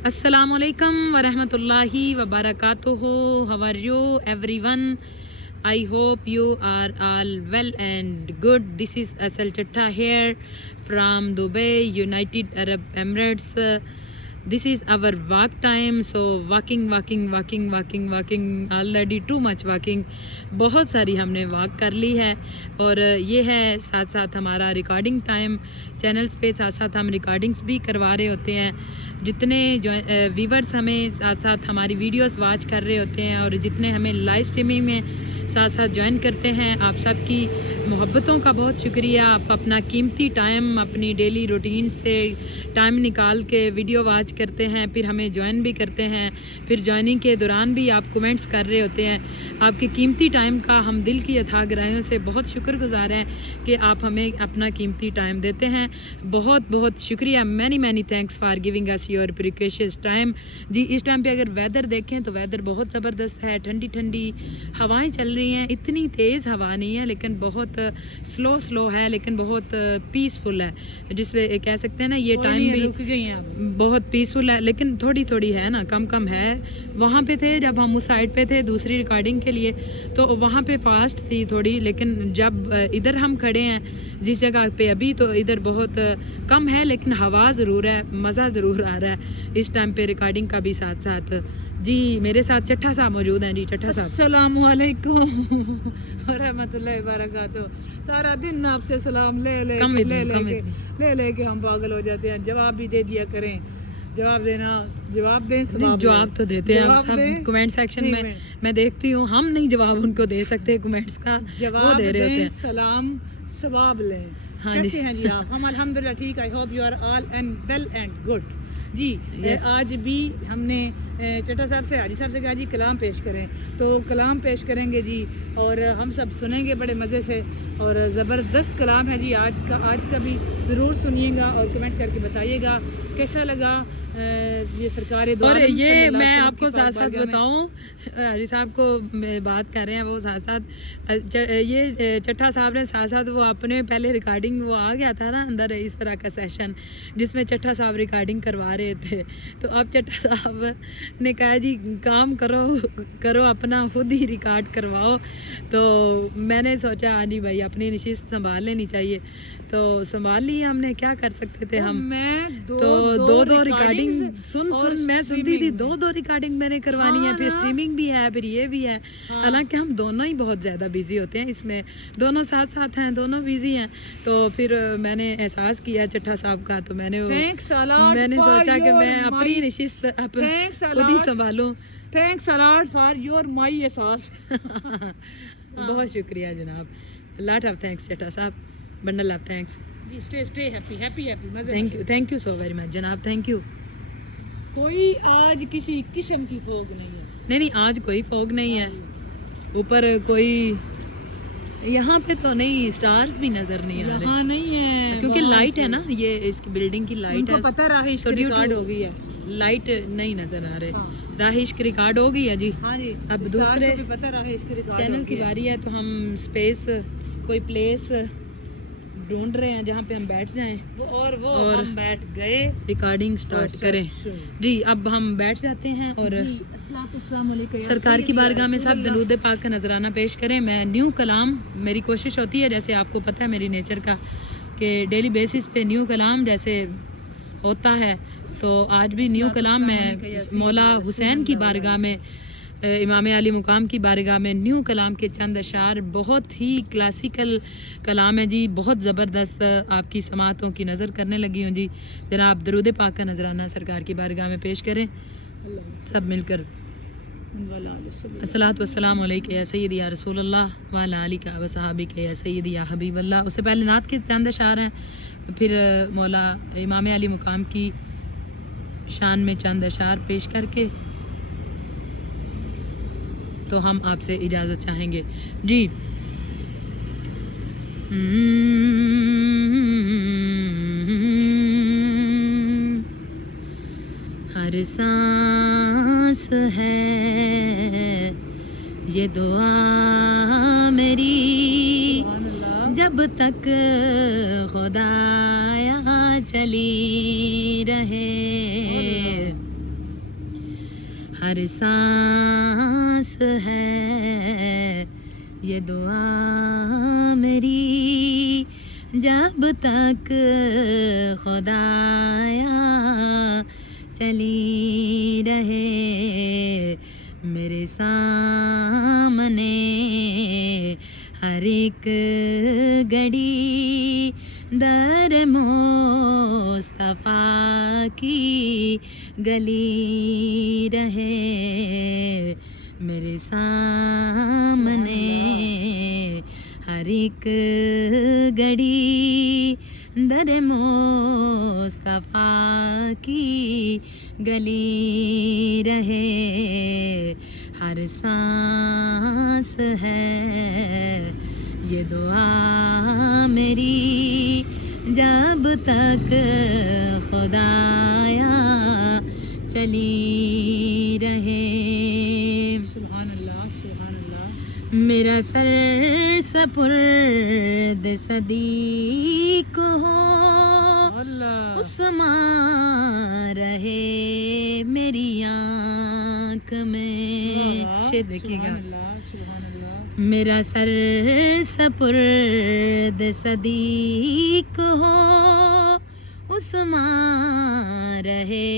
Assalamualaikum warahmatullahi wabarakatuh. How are you everyone? I hope you are all well and good. This is Asal Chatta here from Dubai, United Arab Emirates. This is our walk time. So walking already too much walking. बहुत सारी हमने walk कर ली है और ये है साथ साथ हमारा रिकॉर्डिंग टाइम चैनल्स पे। साथ साथ हम रिकॉर्डिंग्स भी करवा रहे होते हैं। जितने व्यूवर्स हमें साथ साथ हमारी वीडियोस वॉच कर रहे होते हैं और जितने हमें लाइव स्ट्रीमिंग में साथ साथ ज्वाइन करते हैं, आप सबकी मोहब्बतों का बहुत शुक्रिया। आप अपना कीमती टाइम अपनी डेली रूटीन से टाइम निकाल के वीडियो वॉच करते हैं, फिर हमें ज्वाइन भी करते हैं, फिर ज्वाइनिंग के दौरान भी आप कमेंट्स कर रहे होते हैं। आपके कीमती टाइम का हम दिल की अथाह गहराइयों से बहुत शुक्रगुजार हैं कि आप हमें अपना कीमती टाइम देते हैं। बहुत बहुत शुक्रिया। Many thanks for giving us your precious time. जी, इस टाइम पे अगर वेदर देखें तो वेदर बहुत ज़बरदस्त है। ठंडी ठंडी हवाएं चल रही हैं। इतनी तेज़ हवा नहीं है लेकिन बहुत स्लो है, लेकिन बहुत पीसफुल है, जिसमें कह सकते हैं ना ये टाइम भी रुक गई है। बहुत पीसफुल है लेकिन थोड़ी है ना, कम है। वहाँ पे थे जब हम उस साइड पे थे दूसरी रिकॉर्डिंग के लिए तो वहाँ पे फास्ट थी थोड़ी, लेकिन जब इधर हम खड़े हैं जिस जगह पे अभी तो इधर बहुत कम है, लेकिन हवा ज़रूर है, मज़ा ज़रूर आ रहा है इस टाइम पे रिकॉर्डिंग का भी साथ साथ। जी, मेरे साथ चट्ठा साहब मौजूद हैं। जी चट्ठा साहब, अस्सलामु अलैकुम रहमतुल्लाहि बरकातहू। सारा दिन आपसे सलाम ले लेके हम पागल हो जाते हैं। जवाब भी दे दिया करें, जवाब दें। जवाब तो देते हैं सब कमेंट सेक्शन में मैं देखती हूँ। हम नहीं जवाब उनको दे सकते कमेंट्स का, वो दे रहे होते हैं। सलाम सवाब लें। हाँ, कैसे हैं जी आप? हम अल्हम्दुलिल्लाह ठीक। I hope you are all and well and good. जी yes. आज भी हमने चट्टा साहब से, हाजी साहब से कहा जी कलाम पेश करें, तो कलाम पेश करेंगे जी और हम सब सुनेंगे बड़े मज़े से। और ज़बरदस्त कलाम है जी आज का भी ज़रूर सुनिएगा और कमेंट करके बताइएगा कैसा लगा ये सरकार। और ये मैं आपको साथ साथ बताऊं, हाजी साहब को बात कर रहे हैं, वो साथ साथ ये चट्ठा साहब ने साथ साथ वो अपने पहले रिकॉर्डिंग वो आ गया था ना अंदर इस तरह का सेशन जिसमें चट्ठा साहब रिकॉर्डिंग करवा रहे थे। तो अब चट्ठा साहब ने कहा जी काम करो अपना खुद ही रिकॉर्ड करवाओ। तो मैंने सोचा हाँ जी भाई अपनी नशिस्त संभाल लेनी चाहिए, तो संभाल ली हमने। क्या कर सकते थे हम। मैं दो रिकॉर्डिंग मैं सुनती थी, दो रिकॉर्डिंग मैंने करवानी है, फिर स्ट्रीमिंग भी है, फिर ये भी है। हालांकि हम दोनों ही बहुत ज़्यादा बिजी होते हैं इसमें, दोनों साथ हैं, दोनों बिजी हैं। तो फिर मैंने एहसास किया चट्ठा साहब का, तो मैंने सोचा कि मैं अपनी नशिस्त खुद ही संभालूं। Thanks a lot for your my एहसास। बहुत शुक्रिया जनाब, lot of thanks Chattha sahab, bundle of thanks जी। Stay happy. Thank you so very much जनाब, थैंक यू। कोई आज किसी किस्म की फोग नहीं है। नहीं आज कोई फोग नहीं है। ऊपर कोई यहाँ पे तो नहीं, स्टार्स भी नजर नहीं आ रहे। यहाँ नहीं है क्योंकि लाइट है ना, ये इसकी बिल्डिंग की लाइट है। पता राहिश की रिकॉर्ड हो गई है, लाइट नहीं नजर आ रहे। राहिश की रिकॉर्ड हो गई है जी। हाँ जी, अब दूसरे चैनल की बारी है, तो हम स्पेस कोई प्लेस ढूंढ रहे हैं जहाँ पे हम बैठ जाएं और हम बैठ गए, रिकॉर्डिंग स्टार्ट करें जी। अब हम बैठ जाते हैं और सरकार की बारगाह में सब दरूद पाक का नजराना पेश करें। मैं न्यू कलाम, मेरी कोशिश होती है जैसे आपको पता है मेरी नेचर का कि डेली बेसिस पे न्यू कलाम जैसे होता है, तो आज भी न्यू कलाम में मौला हुसैन की बारगाह में, इमाम अली मुकाम की बारगाह में न्यू कलाम के चंद अशार, बहुत ही क्लासिकल कलाम है जी, बहुत ज़बरदस्त आपकी समातों की नज़र करने लगी हूँ जी। जनाब दरूद पाक का नजराना सरकार की बारगाह में पेश करें सब मिलकर। अस्सलातु वस्सलामु अलैका या सय्यदी या रसूलल्लाह व अला आलिका व सहाबिका या सय्यदी या हबीबल्लाह। उससे पहले नात के चंद अशार हैं, फिर मौला इमाम अली मुकाम की शान में चंद अशार पेश करके तो हम आपसे इजाज़त चाहेंगे जी। हर सांस है ये दुआ मेरी, जब तक खुदाया चली रहे। हर सांस है ये दुआ मेरी, जब तक खुदाया चली रहे मेरे सामने हर एक घड़ी दर मुस्तफा की गली रहे मेरे सामने हर एक घड़ी दर मुस्तफा की गली रहे हर सांस है ये दुआ मेरी, जब तक खुदाया चली रहे। सुभान अल्लाह, सुभान अल्लाह। मेरा सर सपुर्द सदीक हो उस्मान रहे मेरी आँख में। शेर देखिएगा। मेरा सर सपुर्द सदीक हो उस्मान रहे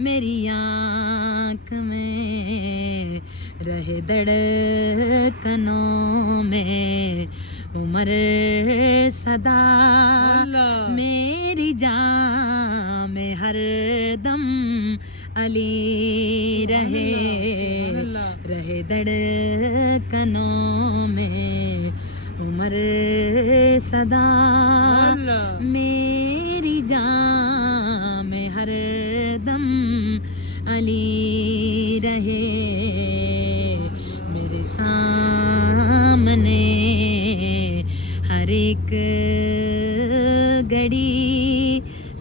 मेरी आँख में, रहे धड़कनों में उमर सदा मेरी जान में हर दम अली रहे, रहे धड़कनों में उमर सदा मेरी जान में हर दम अली रहे मेरे सामने हर एक घड़ी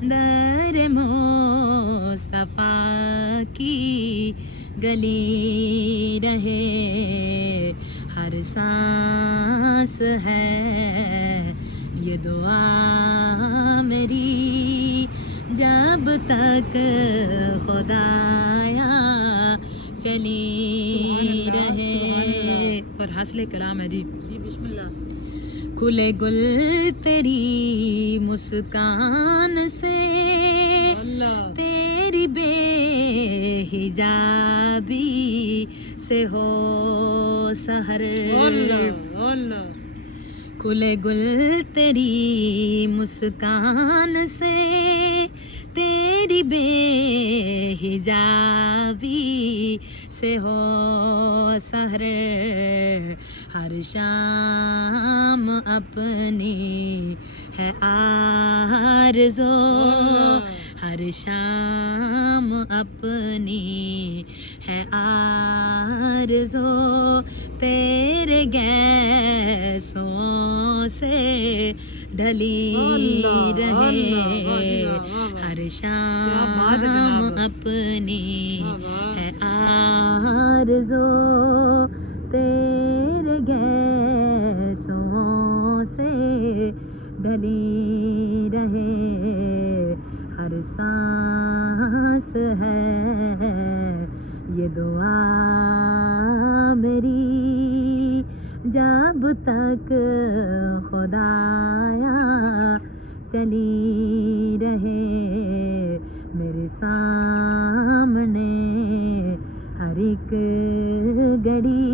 दर मुस्तफा की गली रहे हर सांस है ये दुआ मेरी, जब तक खुदाया चली रहे। और हासिल कलाम है जी। जी बिस्मिल्लाह। खुले गुल तेरी मुस्कान से तेरी बेहिजाबी से हो सहर, खुले गुल तेरी मुस्कान से तेरी बेहिजाबी से हो सहर, हर शाम अपनी है आरज़ो, हर शाम अपनी है आरज़ो तेरे गैसों से ढली रहे, हर शाम अपनी है आरज़ो तेरे गैसों से ढली रहे हर सांस है ये दुआ मेरी, जब तक खुदाया चली रहे मेरे सामने हर एक घड़ी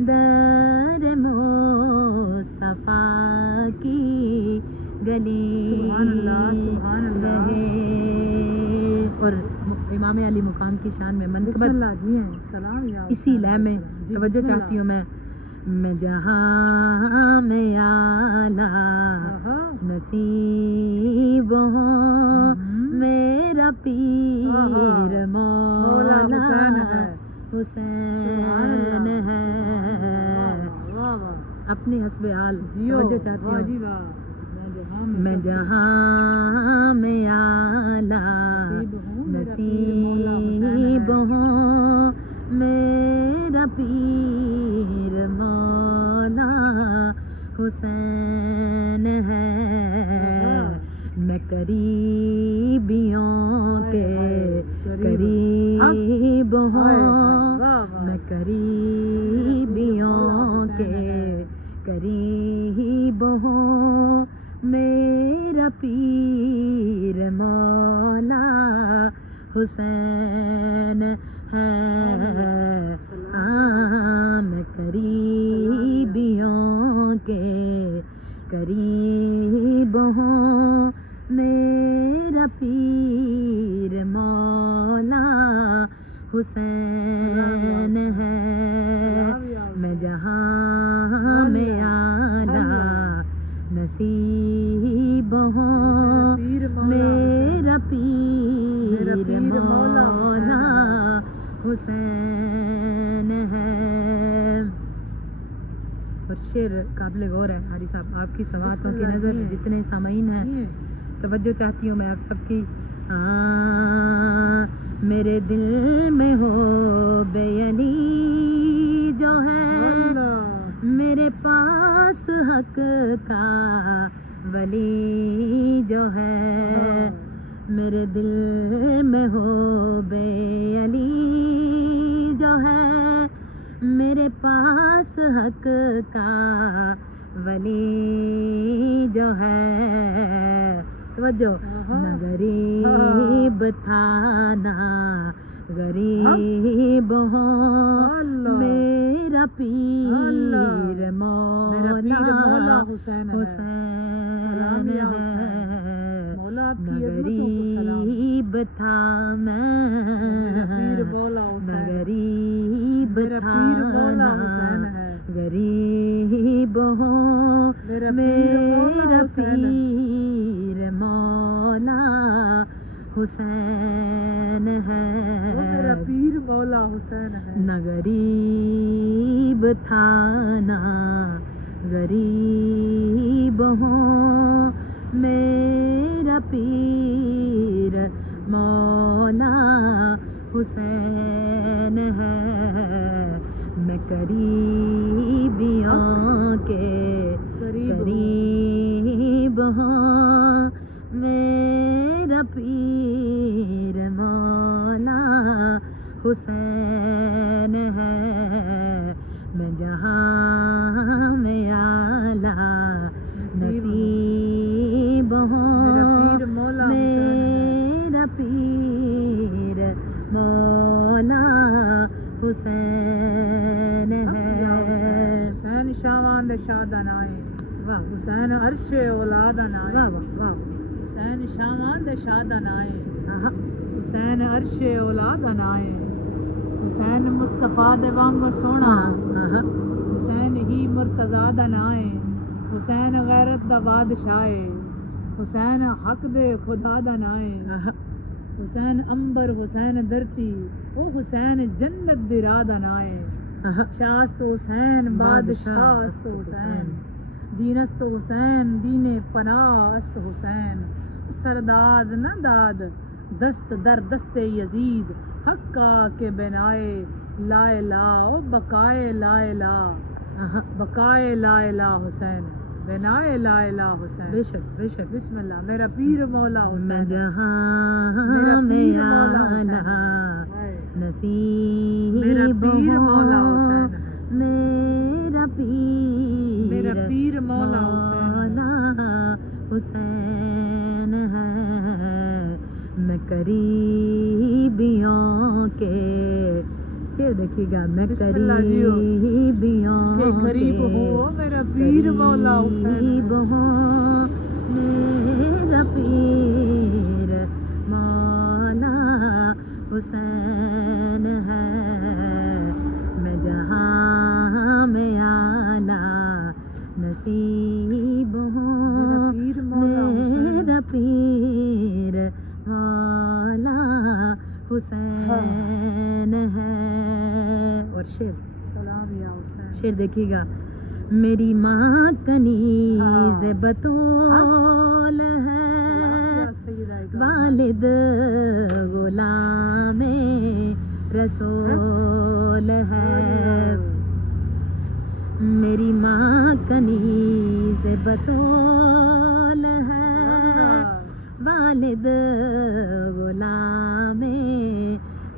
दर मुस्तफा की गली रहे। और इमाम अली मुकाम की शान में मनक़बत इसी लय में तवज्जो चाहती हूँ मैं जहाँ में आला नसीब हो मेरा पीर मौला हुसैन है। अपने हस्बे हाल तवज्जो चाहती हूँ मैं जहाँ में आला नसीब हो मेरा पीर मौला हुसैन है। मैं करीबियों के करीब मौला हुसैन है। हाँ मैं करीबियों के करीब हूँ, मेरा पीर मौला हुसैन है। मैं जहाँ में आला नसीब हूँ, मेरा पीर मौला हुसैन है। और शेर काबिल गौर है हारी साहब, आपकी सवातों की नज़र जितने सामीन हैं तवज्जो चाहती हूँ मैं आप सबकी। मेरे दिल में हो बेअली जो है, मेरे पास हक का वली जो है। मेरे दिल में हो बेअली जो है, मेरे पास हक का वली जो है। तवज्जो। न गरीब था ना गरीब हो, मेरा पीर मौला हुसैन है। न गरीब था मैं, न गरीब था ना गरीब हो, मेरा पीर मौला हुसैन है। मेरा पीर मौला हुसैन है। न गरीब था ना गरीब हो, मेरा पीर मौला हुसैन है। मैं करीबियों के करीब हूँ, मेरा पीर मौला हुसैन है। मैं जहाँ में आला नसीब हूँ, मेरा पीर मौला हुसैन है। हुसैन शावान शादनाए, वाह हुसैन अर्शे औलादनाए, वाह वाह हुसैन शावान शादनाए, हुसैन अर्शे औलादनाए। हुसैन मुस्तफा दे वांग सोना, हुसैन ही मुर्तज़ा दा नाए। हुसैन गैरत दा बादशाहे, हुसैन हक दे खुदा दा नाए। हुसैन अंबर हुसैन धरती, ओ हुसैन जन्नत दी राह दा नाए। शास्त हुसैन बादशाह हुसैन, दीनस्त हुसैन दीने पनास्त हुसैन। सरदाद न दाद दस्त दर दस्ते यजीद, हक्का के बनाए लाइला ओ बकाए लाइला, बकाए लाइला हुसैन बनाए लाइला हुसैन। बेशक बेशक। बिस्मिल्लाह। मेरा पीर मौला हुसैन। मैं जहाँ में आला नसीब, मेरा पीर मौला हुसैन है। मेरा पीर मौला हुसैन है। मैं करीबियों के, शेर देखिएगा, मैं करीबियों के करीब हो, मेरा पीर मौला हुसैन हो, मेरा पीर मौला हुसैन है। मैं जहाँ में आला नसीब हूँ, मेरा पीर मौला हुसैन है। और शेर शेर देखिएगा, मेरी माँ कनीज़ बतौल है, वालिद गुलामे रसूल है। मेरी माँ कनीज़ बतौल है, वालिद गुलामे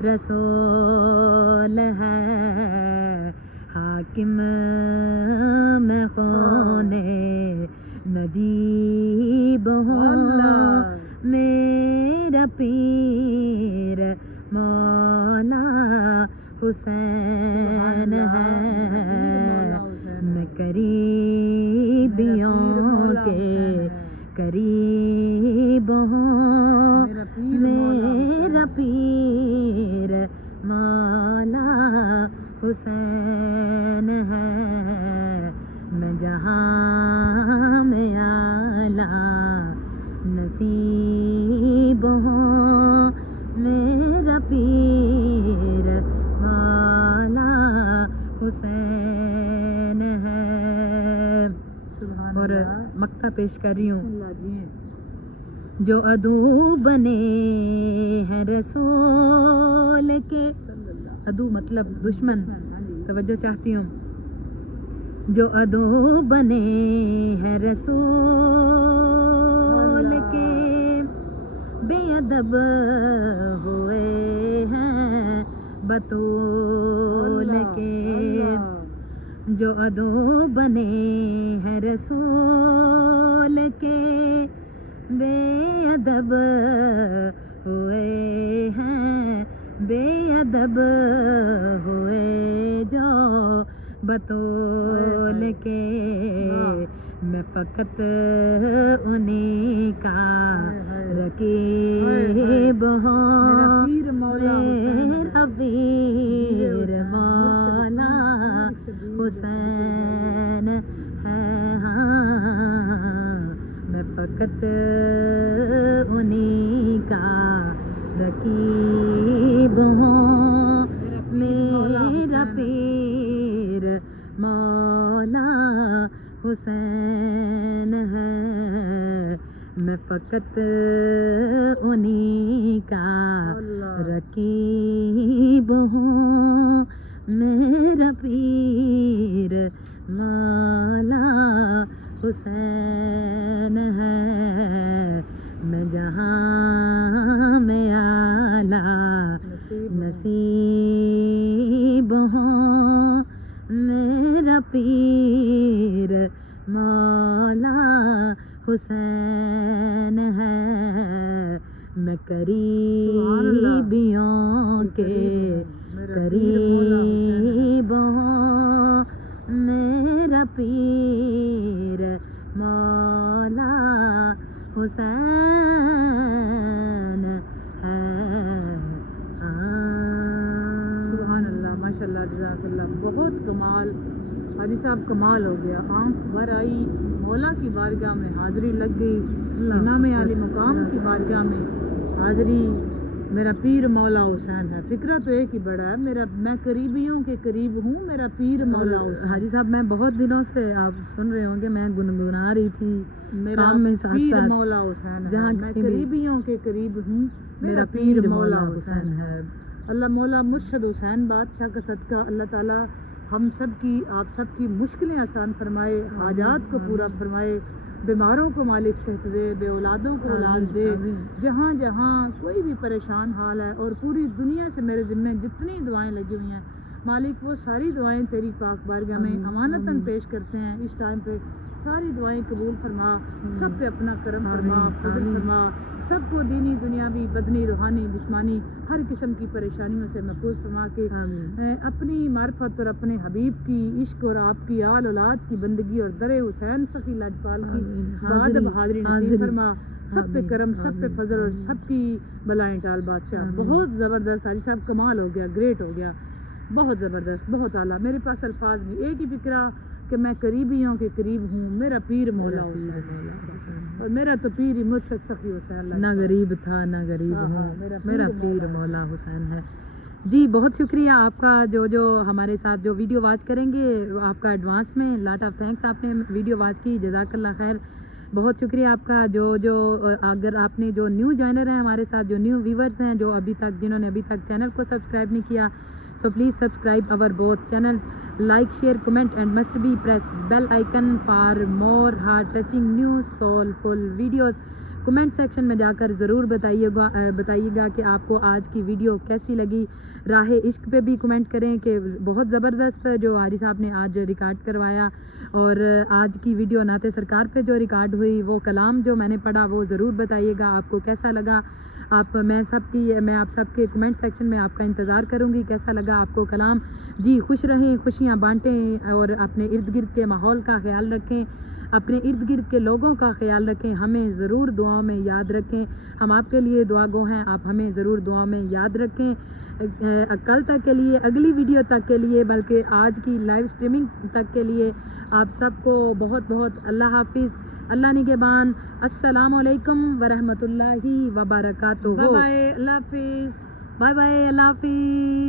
रसूल है। हाकिम मैं ख़ाने नजीब हूँ, मेरा पीर मौला हुसैन है। मैं करीबियों के करीब हूँ, मेरा पीर मौला हुसैन है। मैं जहाँ में आला नसीब हूँ, मेरा पीर मौला हुसैन है। और मक्ता पेश कर रही हूँ। जो अदू बने हैं रसूल के, अदू मतलब दुश्मन, तवज्जो चाहती हूँ। जो अदू बने हैं रसूल के, बेअदब हुए हैं बतूल के। जो अदू बने हैं रसूल के, बेअदब हुए हैं, बेअदब हुए जो बतौल के। मैं फ़कत उन्हीं का रकीब हूँ, मेरा पीर मौला हुसैन है। हाँ, मैं फ़कत उन्हीं का रकीब हूँ, मेरा पीर मौला हुसैन है। मैं फ़कत उन्हीं का रकीब हूँ, मेरा पीर मौला हुसैन है। मैं जहाँ में आला नसीब हूँ, मेरा पीर मौला हुसैन है। मैं करीबियों के करीब हूँ, मेरा पीर मौला हुसैन है। सुभान अल्लाह, माशाल्लाह, जज़ाकल्लाह। बहुत कमाल हाजी साहब, कमाल हो गया। आँख भर आई, मौला की बारगाह में हाज़िरी लग गई, इमाम आली मुकाम की बारगाह में हाज़िरी। मेरा पीर मौला हुसैन है। फिक्रा तो एक ही बड़ा है, मेरा मैं करीबियों के करीब हूँ, मेरा पीर मौला हुसैन। हाजी साहब, मैं बहुत दिनों से, आप सुन रहे होंगे, मैं गुनगुना रही थी मेरा काम में साथ पीर साथ। मौला हुसैन है। जहाँ मैं करीबियों के करीब हूँ, मेरा पीर मौला हुसैन है। अल्लाह मौला मुर्शद हुसैन बादशाह का सदका अल्लाह ताला हम सब की, आप सब की मुश्किलें आसान फरमाए, हाजात को पूरा फरमाए, बीमारों को मालिक सेहत दे, बे औलादों को औलाद दे। जहाँ जहाँ कोई भी परेशान हाल है, और पूरी दुनिया से मेरे ज़िम्मे जितनी दुआएं लगी हुई हैं मालिक, वो सारी दुआएं तेरी पाक बारगाह में अमानतन पेश करते हैं। इस टाइम पे सारी दुआएं कबूल फरमा, सब पे अपना करम फरमा, फजल फरमा, सबको दीनी दुनियावी बदनी रूहानी जिस्मानी हर किस्म की परेशानियों से महफूज फरमा के अपनी मार्फत और अपने हबीब की इश्क और आपकी आल औलाद की बंदगी और दर हुसैन सखी लाजपाल की बाद बहादुरी नसीब फरमा। सब पे करम, सब पे फजल और सब की बलाएं टाल बादशाह। बहुत ज़बरदस्त हाजी साहब, कमाल हो गया, ग्रेट हो गया, बहुत ज़बरदस्त, बहुत आला। मेरे पास अल्फाज नहीं, एक ही फिक्रा कि मैं करीबियों के करीब हूँ, मेरा पीर मौला हुसैन, और मेरा तो पीर ही मुर्शद सखी हुसैन। ना गरीब था ना गरीब हूँ, मेरा पीर मौला हुसैन है। जी, बहुत शुक्रिया आपका, जो हमारे साथ जो वीडियो वॉच करेंगे आपका एडवांस में लॉट ऑफ थैंक्स। आपने वीडियो वॉच की, जज़ाकल्लाह खैर, बहुत शुक्रिया आपका। जो अगर आपने जो न्यू जॉइनर हैं हमारे साथ, जो न्यू व्यूवर्स हैं, जो जिन्होंने अभी तक चैनल को सब्सक्राइब नहीं किया, so please subscribe our both channels, like, share, comment and must be press bell icon for more heart touching news, soulful videos comment section में जाकर ज़रूर बताइएगा कि आपको आज की वीडियो कैसी लगी। राह इश्क पे भी कमेंट करें कि बहुत ज़बरदस्त जो हारी साहब ने आज रिकॉर्ड करवाया, और आज की वीडियो नाते सरकार पे जो रिकॉर्ड हुई वो कलाम जो मैंने पढ़ा वो ज़रूर बताइएगा आपको कैसा लगा। मैं आप सबके कमेंट सेक्शन में आपका इंतज़ार करूँगी कैसा लगा आपको कलाम। जी खुश रहें, खुशियाँ बांटें और अपने इर्द गिर्द के माहौल का ख्याल रखें, अपने इर्द गिर्द के लोगों का ख्याल रखें, हमें ज़रूर दुआओं में याद रखें। हम आपके लिए दुआ गो हैं, आप हमें ज़रूर दुआओं में याद रखें। कल तक के लिए, अगली वीडियो तक के लिए, बल्कि आज की लाइव स्ट्रीमिंग तक के लिए आप सबको बहुत बहुत अल्लाह हाफिज़, अल्लाह निगहबान, अस्सलाम वालेकुम वरहमतुल्लाहि वबरकातुहू। बाय बाय, अल्लाह हाफिज़। बाय बाय, अल्लाह हाफिज़।